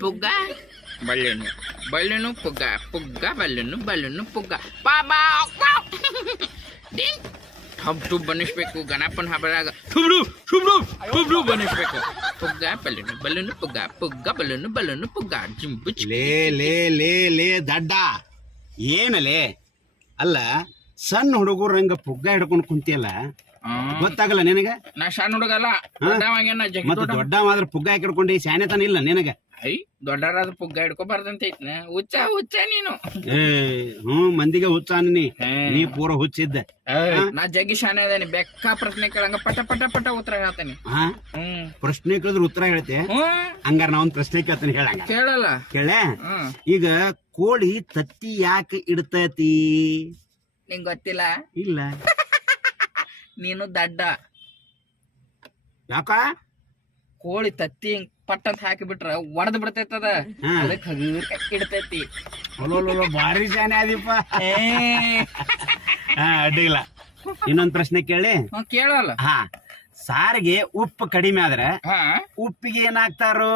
ಪುಗ್ಗ ಬಳ್ಳೆನು ಬಳ್ಳೆನು ಪುಗ್ಗ ಪುಗ್ಗ ಬಳ್ಳೆನು ಬಳ್ಳೆನು ಪುಗ್ಗ ಬಾಬಾ tub ಟುಬ್ ಬನಿಸ್ಬೇಕು ಗಣಪನ ಹಬ್ಬದಾಗ ಶುಭ್ರು ಶುಭ್ರು ಶುಭ್ರು ಬನಿಸ್ಬೇಕು ಪುಗ್ಗ ಬಳ್ಳೆನು ಬಳ್ಳೆನು ಪುಗ್ಗ ಪುಗ್ಗ ಬಳ್ಳೆನು ಬಳ್ಳೆನು ಪುಗ್ಗ ಜಿಂಬು ಲೇ ಲೇ ಲೇ ಲೇ ದಡ್ಡ ಏನಲೇ ಅಲ್ಲ ಸಣ್ಣ ಹುಡುಗರು ಹಂಗ ಪುಗ್ಗ ಹಿಡ್ಕೊಂಡು ಕುಂತಿಯಲ್ಲ ಗೊತ್ತಾಗಲ್ಲ ನಿನಗ ನಾ ಸಣ್ಣ ಹುಡುಗಲ್ಲ ಮತ್ತೆ ದೊಡ್ಡ ಮಾತ್ರ ಪುಗ್ಗ ಹಿಡ್ಕೊಂಡು ಶಾನೆತನ ಇಲ್ಲ ನಿನಗ ಐ ದೊಡ್ಡರಾದ ಪುಗ್ಗ ಹಿಡ್ಕೋಬಾರ್ದಂತ ಐತ್ನ ಹುಚ್ಚ ಹುಚ್ಚ ನೀನು ಮಂದಿಗೆ ಹುಚ್ಚ ನೀ ಪೂರ ಹುಚ್ಚಿದ್ದ ನಾ ಜಗ್ಗಿ ಶಾನೆ ಅದೇನಿ ಬೆಕ್ಕ ಪ್ರಶ್ನೆ ಕೇಳಂಗ ಪಟ ಪಟ ಪಟ ಉತ್ತರ ಹೇಳ್ತೇನೆ ಪ್ರಶ್ನೆ ಕೇಳಿದ್ರೆ ಉತ್ತರ ಹೇಳ್ತೆ ಹಂಗಾರ ನಾ ಒಂದ್ ಪ್ರಶ್ನೆ ಕೇಳ್ತೇನೆ ಹೇಳಂಗ ಕೇಳಲ್ಲ ಕೇಳೆ ಈಗ ಕೋಳಿ ತತ್ತಿ ಯಾಕೆ ಇಡ್ತತಿ ನಿಂಗ್ ಗೊತ್ತಿಲ್ಲ ಇಲ್ಲ ನೀನು ದಡ್ಡ ಯಾಕ ಕೋಳಿ ತತ್ತಿ ಹಿಂಗ್ ಪಟ್ ಅಂತ ಹಾಕಿ ಬಿಟ್ರ ಒಡದ್ ಬಿಡ್ತೈತದ ಅದಕ್ಕೆ ಹಗರ್ ಇಡ್ತೈತಿ ಭಾರಿ ಶಾನೆ ಆದಿಪ್ಪ ಅಡ್ಡಿಲ್ಲ ಇನ್ನೊಂದ್ ಪ್ರಶ್ನೆ ಕೇಳಿ ಕೇಳಲ್ಲ ಸಾರಿಗೆ ಉಪ್ಪು ಕಡಿಮೆ ಆದ್ರೆ ಉಪ್ಪಿಗೆ ಏನಾಗ್ತಾರೋ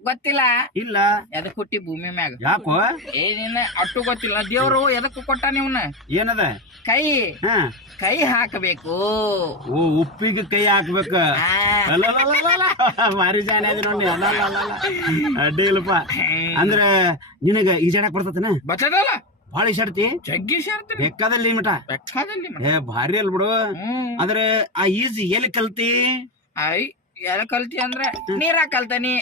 ಗೊತ್ತಿಲ್ಲ ಇಲ್ಲ ಎದಕ್ ಹುಟ್ಟಿ ಭೂಮಿ ಮ್ಯಾಗ ಯಾಕೋ ಏನಿನ್ನ ಅಟ್ಟು ಗೊತ್ತಿಲ್ಲ ದೇವ್ರು ಎದಕ್ ಕೊಟ್ಟ ನೀವ್ನ ಏನದ ಕೈ ಕೈ ಹಾಕಬೇಕು ಓ ಉಪ್ಪಿಗೆ ಕೈ ಹಾಕ್ಬೇಕ ಭಾರಿ ಜಾನೆ ಅದಿ ನೋಡಿ ಅಡ್ಡಿ ಇಲ್ಲಪ್ಪ ಅಂದ್ರ ನಿನಗ ಈಜಾಡಕ್ ಬರ್ತತನ ಬರ್ತದಲ್ಲ ಬಾಳ ಈಜಾಡ್ತಿ ಜಗ್ಗಿ ಶಾಡ್ತಿ ಬೆಕ್ಕದಲ್ಲಿ ಮಟ ಭಾರಿ ಅಲ್ ಬಿಡು ಆದ್ರೆ ಆ ಈಜ್ ಎಲ್ಲಿ ಕಲ್ತಿ ಐ ಎಲ್ ಕಲ್ತಿ ಅಂದ್ರೆ ನೀರಾಗ ಕಲ್ತಾನಿ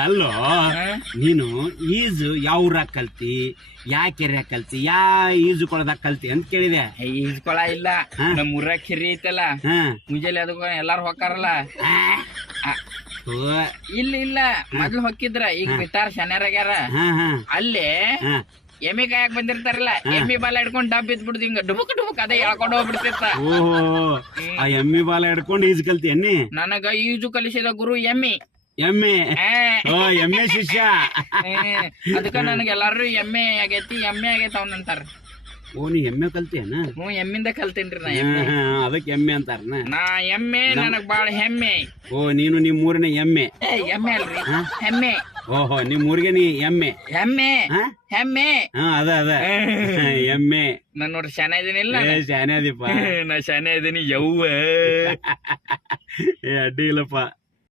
ಅಲ್ಲೋ ನೀನು ಈಜು ಯಾವ ಊರಾಗ ಕಲ್ತಿ ಯಾ ಕೆರೆಯಾಗ ಕಲ್ತಿ ಯಾ ಈಜು ಕೊಳದಾಗ ಕಲ್ತಿ ಅಂತ ಕೇಳಿದೆ ಈಜ್ ಕೊಳ ಇಲ್ಲ ನಮ್ ಊರಾಗ ಕೆರಿ ಐತಲ್ಲ ಮುಂಜಾನೆ ಅದಕ್ಕ ಎಲ್ಲಾರು ಹೊಕ್ಕಾರಲ್ಲ ಇಲ್ಲ ಇಲ್ಲ ಮೊದ್ಲು ಹೊಕ್ಕಿದ್ರ ಈಗ ಬಿಟ್ಟಾರ ಶನಿಯಾರಾಗ್ಯಾರ ಅಲ್ಲೇ ಎಮ್ಮಿ ಕಾಯಕ್ ಬಂದಿರ್ತಾರಲ್ಲ ಎಮ್ಮಿ ಬಾಲ ಹಿಡ್ಕೊಂಡ್ ಡಬ್ ಬಿದ್ಬಿಡ್ದು ಹಿಂಗ ಡುಬುಕ್ ಡುಬುಕ್ ಅದೇ ಹೇಳ್ಕೊಂಡು ಹೋಗ್ಬಿಡ್ತಿರ್ತ ಆ ಎಮ್ಮಿ ಬಾಲ ಹಿಡ್ಕೊಂಡು ಈಜು ಕಲ್ತಿ ಎನ್ನಿ ನನಗ ಈಜು ಕಲಿಸಿದ ಗುರು ಎಮ್ಮಿ ಎಮ್ಮೆ ಎಮ್ಮೆ ಶಿಷ್ಯ ಅದಕ್ಕ ನನಗೆ ಎಲ್ಲಾರು ಎಮ್ಮೆ ಆಗೈತಿ ಎಮ್ಮೆ ಆಗೈತಿ ಅವನಂತಾರ ಓ ನೀ ಎಮ್ಮೆ ಕಲ್ತಿಯನ ಎಮ್ಮಿಂದ ಕಲ್ತೇನ್ರಿ ನಾ ಅದಕ್ಕೆ ಎಮ್ಮೆ ಅಂತಾರ ನಾ ಎಮ್ಮೆ ನನಗ್ ಬಾಳ ಹೆಮ್ಮೆ ಓ ನೀನು ನಿಮ್ ಊರಿನ ಎಮ್ಮೆ ಎಮ್ಮೆ ಅಲ್ರಿ ಹೆಮ್ಮೆ ಓಹೋ ನಿಮ್ ಊರಿಗೆ ನೀ ಎಮ್ಮೆ ಹೆಮ್ಮೆ ಹೆಮ್ಮೆ ಅದ ಎಮ್ಮೆ ನಾನ್ ನೋಡ್ರಿ ಶಾನೆ ಇದೀನಿಲ್ಲ ಶಾನೆ ಅದೀಪ ನಾ ಶಾನೆ ಇದೀನಿ ಯವ್ವ ಅಡ್ಡಿ ಇಲ್ಲಪ್ಪ